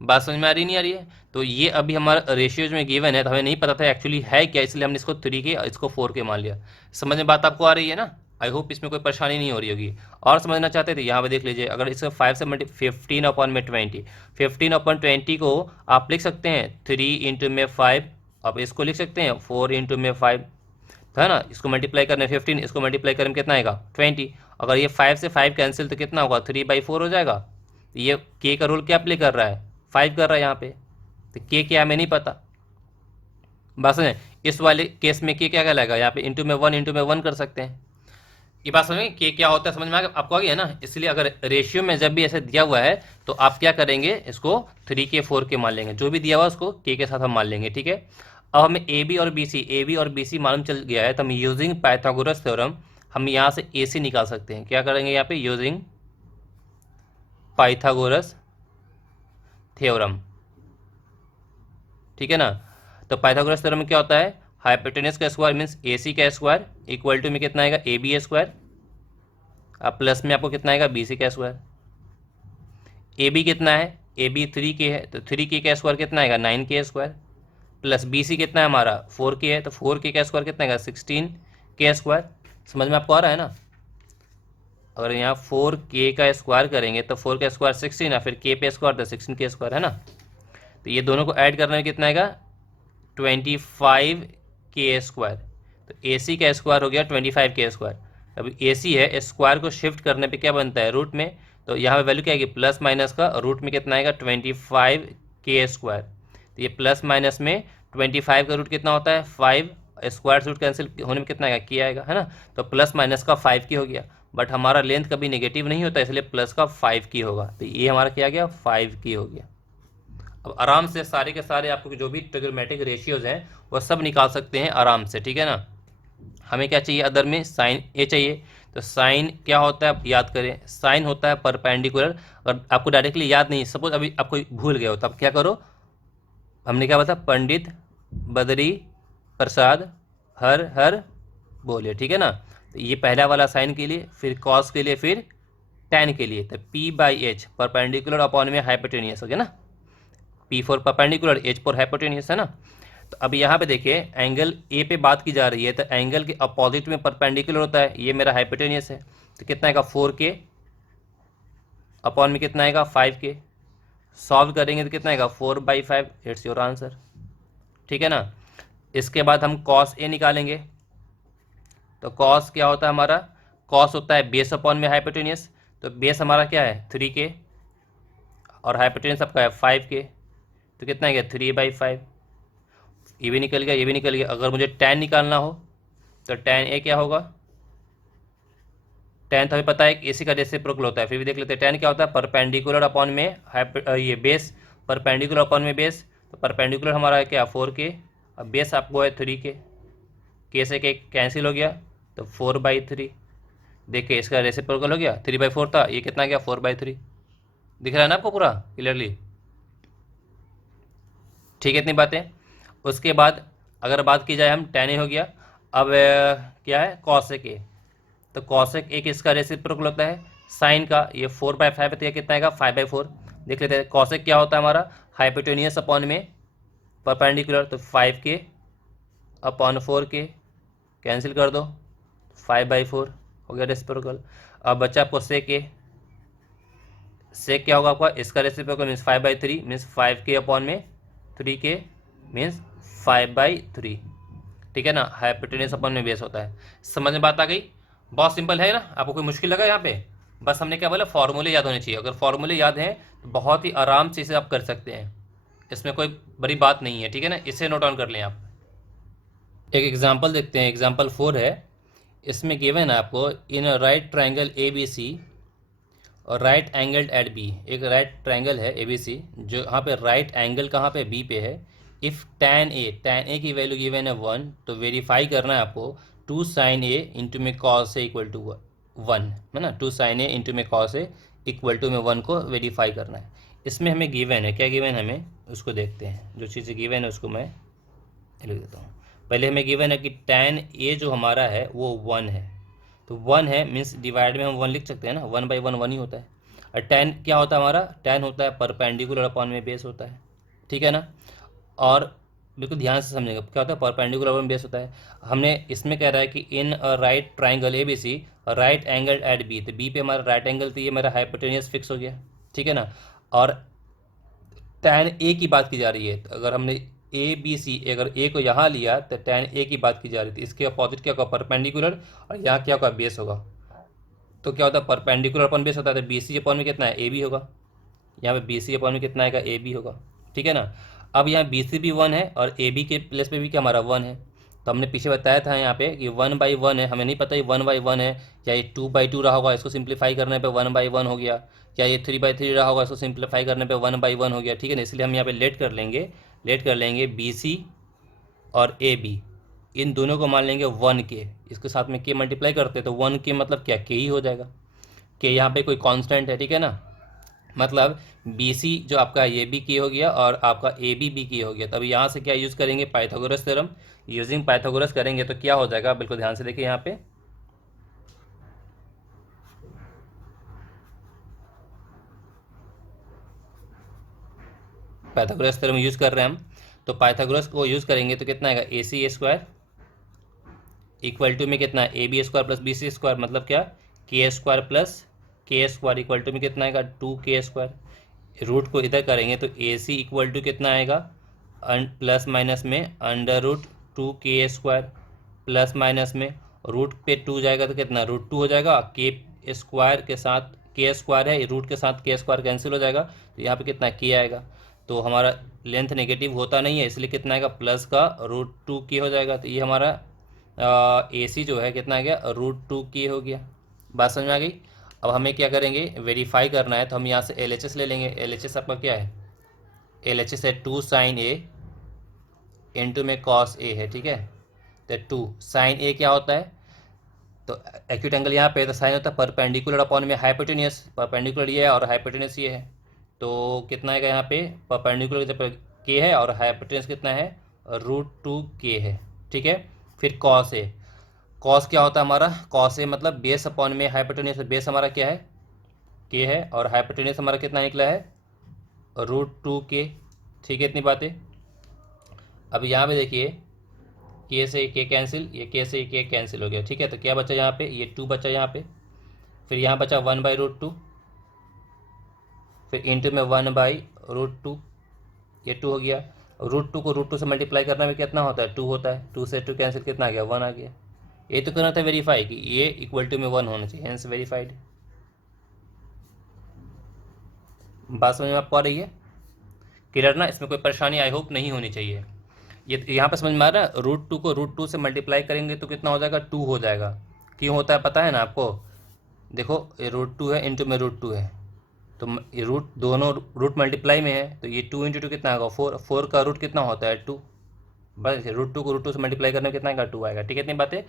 बात समझ में आ रही नहीं आ रही है। तो ये अभी हमारा रेशियोज में गिवन है तो हमें नहीं पता था एक्चुअली है क्या, इसलिए हमने इसको 3 के इसको 4 के मान लिया। समझ में बात आपको आ रही है ना, आई होप इसमें कोई परेशानी नहीं हो रही होगी। और समझना चाहते थे यहाँ पे देख लीजिए, अगर इसका 5 से 15 अपॉन में 20, 15 अपॉन 20 को आप लिख सकते हैं 3 इंटू में 5, अब इसको लिख सकते हैं 4 इंटू में 5, है ना। इसको मल्टीप्लाई करने 15, इसको मल्टीप्लाई करने में कितना आएगा 20। अगर ये 5 से 5 कैंसिल तो कितना होगा 3/4 हो जाएगा। ये के का रोल क्या प्ले कर रहा है 5 कर रहा है यहाँ पे, तो के क्या हमें नहीं पता। बात समझे, इस वाले केस में के क्या कहलाएगा यहाँ पे इंटू में 1 कर सकते हैं। ये बात समझ के क्या होता है, समझ में आपको आ गया ना। इसलिए अगर रेशियो में जब भी ऐसे दिया हुआ है तो आप क्या करेंगे, इसको 3k 4k मान लेंगे, जो भी दिया हुआ उसको के साथ हम मान लेंगे, ठीक है। अब हमें ए बी और बी सी मालूम चल गया है, तो हम यूजिंग पाइथागोरस थ्योरम हम यहाँ से ए सी निकाल सकते हैं। क्या करेंगे यहाँ पे यूजिंग पाइथागोरस थ्योरम, ठीक है ना। तो पाइथागोरस थ्योरम में क्या होता है, हाइपोटेनस का स्क्वायर मीन्स ए सी का स्क्वायर इक्वल टू में कितना आएगा ए बी स्क्वायर, अब प्लस में आपको कितना आएगा बी सी का स्क्वायर। ए बी कितना है, ए बी 3k है, तो 3k का स्क्वायर कितना आएगा 9k स्क्वायर, प्लस बी सी कितना है हमारा 4k है, तो 4k का स्क्वायर कितना आएगा 16k स्क्वायर। समझ में आपको आ रहा है ना। अगर यहाँ 4k का स्क्वायर करेंगे तो 4 का स्क्वायर 16 है, फिर k पे स्क्वायर तो 16k स्क्वायर है ना। तो ये दोनों को ऐड करने में कितना आएगा 25k स्क्वायर, तो ए सी का स्क्वायर हो गया 25k स्क्वायर। अब ए सी है, स्क्वायर को शिफ्ट करने पे क्या बनता है रूट में, तो यहाँ पे वैल्यू क्या आएगी प्लस माइनस का, रूट में कितना आएगा 25k स्क्वायर। तो ये प्लस माइनस में 25 का रूट कितना होता है 5, स्क्वायर रूट कैंसिल होने में कितना आएगा k आएगा, है ना। तो प्लस माइनस का 5k हो गया, बट हमारा लेंथ कभी नेगेटिव नहीं होता इसलिए प्लस का 5k होगा, तो ये हमारा क्या आ गया 5k हो गया। अब आराम से सारे के सारे आपको जो भी ट्रिग्नोमेट्रिक रेशियोज हैं वो सब निकाल सकते हैं आराम से, ठीक है ना। हमें क्या चाहिए अदर में साइन ए चाहिए, तो साइन क्या होता है आप याद करें, साइन होता है परपेंडिकुलर। अगर आपको डायरेक्टली याद नहीं, सपोज अभी आपको भूल गया हो तो आप क्या करो, हमने क्या बताया पंडित बद्री प्रसाद हर हर बोले, ठीक है ना। तो ये पहला वाला साइन के लिए, फिर कॉस के लिए, फिर टेन के लिए, तो P/H परपेंडिकुलर अपॉन में हाइपोटेनियस हो गया ना, P for perpendicular H for hypotenuse है ना। तो अब यहाँ पे देखिए एंगल ए पे बात की जा रही है, तो एंगल के अपोजिट में परपेंडिकुलर होता है, ये मेरा हाइपोटेनियस है, तो कितना आएगा 4k अपॉन में कितना आएगा 5k, सॉल्व करेंगे तो कितना आएगा 4/5, इट्स योर आंसर, ठीक है ना। इसके बाद हम कॉस ए निकालेंगे, तो कॉस क्या होता है हमारा, कॉस होता है बेस अपॉन में हाइपोटेनियस, तो बेस हमारा क्या है 3k और हाइपोटेनियस आपका है 5k, तो कितना आ गया 3/5, ये भी निकल गया ये भी निकल गया। अगर मुझे tan निकालना हो तो tan ए क्या होगा, tan तो हमें पता है इसी का रेसिप्रोकल होता है, फिर भी देख लेते हैं tan क्या होता है परपेंडिकुलर अपॉन में ये बेस, परपेंडिकुलर अपॉन में बेस, तो परपेंडिकुलर हमारा है क्या 4k, अब बेस आपको है 3k, k से k कैंसिल हो गया तो 4/3, देखिए इसका रेसिप्रोकल हो गया 3/4 था, ये कितना गया 4/3, दिख रहा है ना आपको पूरा क्लियरली, ठीक है इतनी बातें। उसके बाद अगर बात की जाए हम tan ए हो गया, अब क्या है cosec ए, तो cosec ए किसका रेसिप्रोकल होता है साइन का, ये 4/5 है तो ये कितना आएगा 5/4। देख लेते हैं cosec क्या होता है हमारा हाइपोटेनियस अपॉन में परपेंडिकुलर, तो 5k अपॉन 4k कैंसिल कर दो, 5/4 हो गया रेसिप्रोकल। अब बच्चा आपको सेक क्या होगा आपका, इसका reciprocal means 5/3 means 5k upon में 3k मीन्स 5/3, ठीक है ना। हाइपोटेन्यूज अपॉन में बेस होता है। समझ में बात आ गई? बहुत सिंपल है ना, आपको कोई मुश्किल लगा यहाँ पे? बस हमने क्या बोला, फॉर्मूले याद होने चाहिए। अगर फॉर्मूले याद हैं तो बहुत ही आराम से इसे आप कर सकते हैं, इसमें कोई बड़ी बात नहीं है, ठीक है ना। इसे नोट डाउन कर लें आप। एक एग्जाम्पल देखते हैं, एग्जाम्पल 4 है। इसमें गिवन है आपको, in right triangle A B C और राइट एंगल्ड एट बी। एक राइट ट्राइंगल है ए बी सी, जो यहाँ पे राइट एंगल कहाँ पे, बी पे है। इफ़ tan ए की वैल्यू गिवन है 1, तो वेरीफाई करना है आपको 2 sin a इंटू में cos a इक्वल टू 1 है ना। 2 sin a इंटू में cos a इक्वल टू में 1 को वेरीफाई करना है। इसमें हमें गिवन है, क्या गिवन है हमें, उसको देखते हैं। जो चीज़ें गिवन है उसको मैं लिख देता हूँ। पहले हमें गिवन है कि tan a जो हमारा है वो 1 है, तो 1 है मीन्स डिवाइड में हम 1 लिख सकते हैं ना, 1/1 1 ही होता है। और tan क्या होता है हमारा, tan होता है परपेंडिकुलर अपॉन में बेस होता है, ठीक है ना। और बिल्कुल ध्यान से समझेंगे, क्या होता है परपेंडिकुलर अपॉन बेस होता है। हमने इसमें कह रहा है कि in right triangle A B C right angle at B, तो बी पे हमारा राइट एंगल, तो ये मेरा हाइपोटेनियस फिक्स हो गया, ठीक है ना। और tan ए की बात की जा रही है, तो अगर हमने ए बी सी, अगर ए को यहाँ लिया तो tan ए की बात की जा रही थी। इसके अपोजिट क्या होगा, परपेंडिकुलर, और यहाँ क्या होगा, बेस होगा। तो क्या होता है परपेंडिकुलर अपॉन बेस होता है, तो बी सी अपॉन में कितना है, ए बी होगा। यहाँ पे बी सी अपॉन में कितना आएगा, ए बी होगा, ठीक है ना। अब यहाँ बी सी भी 1 है और ए बी के प्लेस पे भी क्या हमारा 1 है। तो हमने पीछे बताया था यहाँ पे कि 1/1 है, हमें नहीं पता ये 1/1 है या ये 2/2 रहा होगा, इसको सिंप्लीफाई करने पे 1/1 हो गया, या ये 3/3 रहा होगा, इसको सिंप्लीफाई करने पे 1/1 हो गया, ठीक है ना। इसलिए हम यहाँ पे लेट कर लेंगे बी सी और ए बी, इन दोनों को मान लेंगे 1 के, इसके साथ में के मल्टीप्लाई करते तो 1 के मतलब क्या, के ही हो जाएगा। के यहाँ पे कोई कांस्टेंट है, ठीक है ना। मतलब बी सी जो आपका ये बी की हो गया और आपका ए बी की हो गया। तब यहाँ से क्या यूज़ करेंगे, पाइथागोरस थ्योरम। यूजिंग पाइथागोरस करेंगे तो क्या हो जाएगा, बिल्कुल ध्यान से देखिए यहाँ पे। पाइथागोरस थ्योरम यूज़ कर रहे हैं हम, तो पाइथागोरस को यूज़ करेंगे तो कितना आएगा, A C A square equal to में कितना है, A B square plus B C square, मतलब क्या, K square plus K square equal to में कितना आएगा, 2k स्क्वायर। रूट को इधर करेंगे तो ए सी इक्वल टू कितना आएगा, प्लस माइनस में √2k स्क्वायर, प्लस माइनस में रूट पे 2 जाएगा तो कितना, √2 हो जाएगा। के स्क्वायर के साथ के स्क्वायर है, रूट के साथ के स्क्वायर कैंसिल हो जाएगा, तो यहाँ पे कितना के आएगा। तो हमारा लेंथ नेगेटिव होता नहीं है, इसलिए कितना आएगा, प्लस का √2k हो जाएगा। तो ये हमारा ए सी जो है कितना आ गया, √2k हो गया। बात समझ में आ गई? अब हमें क्या करेंगे, वेरीफाई करना है, तो हम यहाँ से एल एच एस ले लेंगे। एल एच एस आपका क्या है, एल एच एस है 2 sin a इंटू में cos a है, ठीक है। तो 2 sin a क्या होता है, तो एक्यूट एंगल यहाँ पे, तो साइन होता है परपेंडिकुलर अपॉन में हाइपोटेनियस। परपेंडिकुलर ये है और हाइपोटेनियस ये है, तो कितना आएगा यहाँ पे, परपेंडिकुलर जब के है और हाइपोटेनियस कितना है, √2k है, ठीक है। फिर cos a, कॉस क्या होता है हमारा, कॉस ए मतलब बेस अपॉन में हाइपोटेनियस। बेस हमारा क्या है, के है, और हाइपोटेनियस हमारा कितना निकला है, √2k, ठीक है। इतनी बातें। अब यहाँ पे देखिए, के से के कैंसिल, ये के से के कैंसिल हो गया, ठीक है। तो क्या बचा यहाँ पे, ये 2 बचा यहाँ पे, फिर यहाँ बचा 1/√2, फिर इंटू में 1/√2, ये 2 हो गया। √2 को √2 से मल्टीप्लाई करने में कितना होता है, 2 होता है। 2 से 2 कैंसिल, कितना आ गया, 1 आ गया। ये तो करना था वेरीफाई कि ये इक्वल टू में 1 होना चाहिए, हेंस वेरीफाइड। बात समझ में आपको आ रही है, क्लियर ना? इसमें कोई परेशानी आई होप नहीं होनी चाहिए। ये यहाँ पर समझ में आ रहा है, √2 को √2 से मल्टीप्लाई करेंगे तो कितना हो जाएगा, 2 हो जाएगा। क्यों होता है पता है ना आपको, देखो ये √2 है इंटू में √2 है, तो ये रूट दोनों रूट मल्टीप्लाई में है, तो ये 2 × 2 कितना होगा, 4। 4 का रूट कितना होता है, 2। बस √2 को √2 से मल्टीप्लाई करने में कितना आएगा, 2 आएगा, ठीक है। इतनी बातें।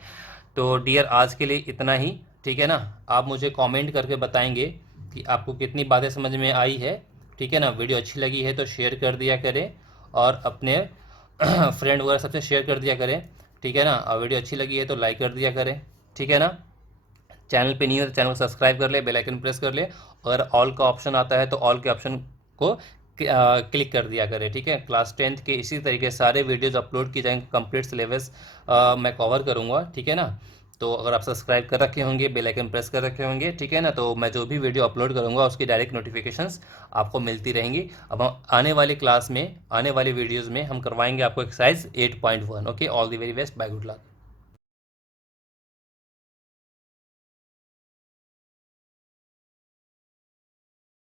तो डियर आज के लिए इतना ही, ठीक है ना। आप मुझे कमेंट करके बताएंगे कि आपको कितनी बातें समझ में आई है, ठीक है ना। वीडियो अच्छी लगी है तो शेयर कर दिया करें और अपने फ्रेंड वगैरह सबसे शेयर कर दिया करें, ठीक है ना। और वीडियो अच्छी लगी है तो लाइक कर दिया करें, ठीक है ना। चैनल पे नहीं हो तो चैनल को सब्सक्राइब कर ले, बेल आइकन प्रेस कर ले। अगर ऑल का ऑप्शन आता है तो ऑल के ऑप्शन को क्लिक कर दिया करें, ठीक है। क्लास 10th के इसी तरीके सारे वीडियोज अपलोड किए जाएंगे, कंप्लीट सिलेबस मैं कवर करूँगा, ठीक है ना। तो अगर आप सब्सक्राइब कर रखे होंगे, बेल आइकन प्रेस कर रखे होंगे, ठीक है ना, तो मैं जो भी वीडियो अपलोड करूँगा उसकी डायरेक्ट नोटिफिकेशंस आपको मिलती रहेंगी। अब हम आने वाली क्लास में, आने वाली वीडियोज़ में हम करवाएंगे आपको exercise 8.1। Okay, all the very best, bye, good luck.